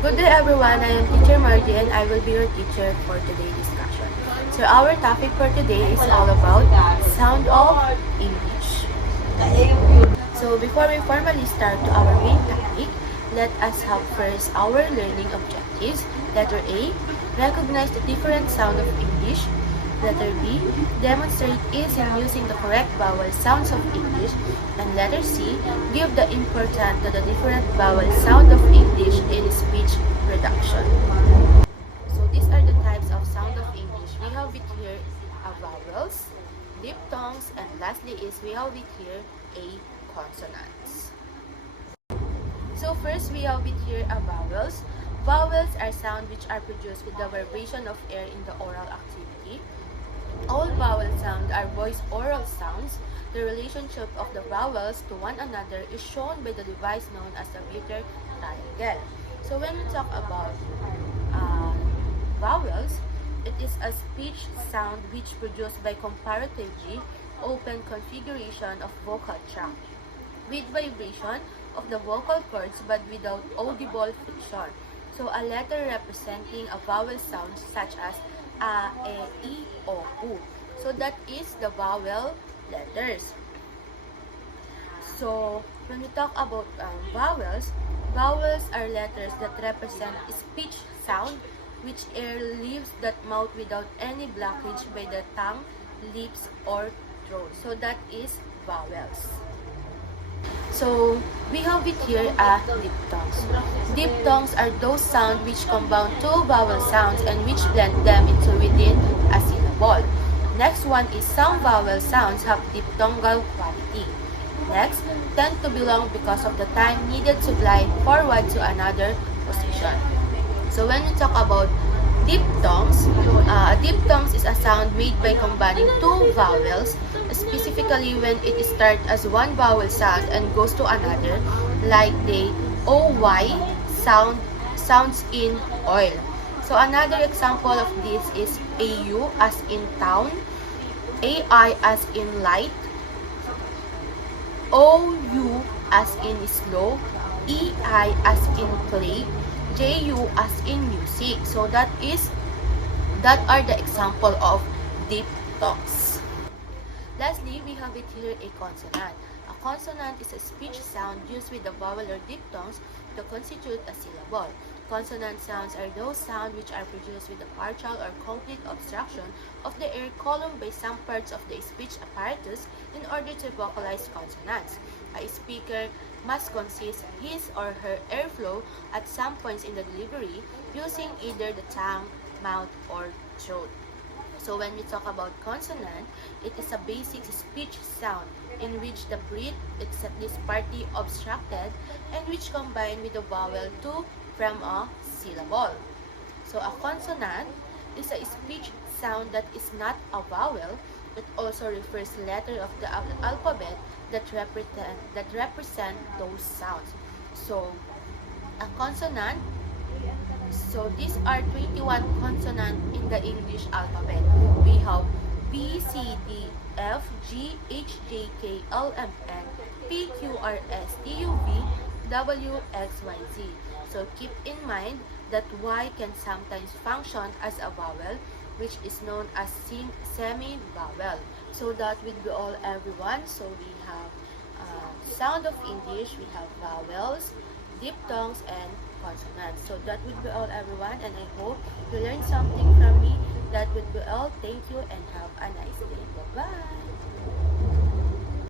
Good day everyone, I am Teacher Margie and I will be your teacher for today's discussion. So our topic for today is all about sound of English. So before we formally start to our main topic, let us have first our learning objectives. Letter A, recognize the different sound of English. Letter B, demonstrate ease in using the correct vowel sounds of English. And letter C, give the importance to the different vowel sound of English in speech production. So these are the types of sound of English. We have it here vowels, diphthongs, and lastly is we have it here a consonants. So first we have it here vowels. Vowels are sounds which are produced with the vibration of air in the oral activity. All vowel sounds are voiced oral sounds. The relationship of the vowels to one another is shown by the device known as the Bitter triangle. So when we talk about vowels, it is a speech sound which produced by comparatively open configuration of vocal tract with vibration of the vocal cords but without audible friction. So a letter representing a vowel sound such as a, e, o, u. So that is the vowel letters. So when we talk about vowels, vowels are letters that represent speech sound which air leaves that mouth without any blockage by the tongue, lips, or throat. So that is vowels. So we have it here diphthongs. Diphthongs are those sounds which combine two vowel sounds and which blend them into within a syllable. Next one is some vowel sounds have diphthongal quality. Next, tend to belong because of the time needed to glide forward to another position. So when we talk about diphthongs, diphthongs is a sound made by combining two vowels, specifically when it starts as one vowel sound and goes to another, like the OY sounds in oil. So another example of this is AU as in town, AI as in light, OU as in slow, EI as in play, JU as in music. So that are the example of diphthongs. Lastly, we have it here a consonant. A consonant is a speech sound used with the vowel or diphthongs to constitute a syllable. Consonant sounds are those sounds which are produced with the partial or complete obstruction of the air column by some parts of the speech apparatus in order to vocalize consonants. A speaker must consist his or her airflow at some points in the delivery using either the tongue, mouth, or throat. So when we talk about consonant, it is a basic speech sound in which the breath is at least partly obstructed and which combine with the vowel to from a syllable. So a consonant is a speech sound that is not a vowel. It also refers to letter of the alphabet that represent those sounds. So a consonant. So these are 21 consonants in the English alphabet. We have B, C, D, F, G, H, J, K, L, M, N, P, Q, R, S, T, U, V, W, X, Y, Z. So keep in mind that Y can sometimes function as a vowel, which is known as semi-vowel. So that will be all everyone. So we have sound of English, we have vowels, diphthongs, and consonants. So that would be all everyone, and I hope you learned something from me. That would be all. Thank you and have a nice day.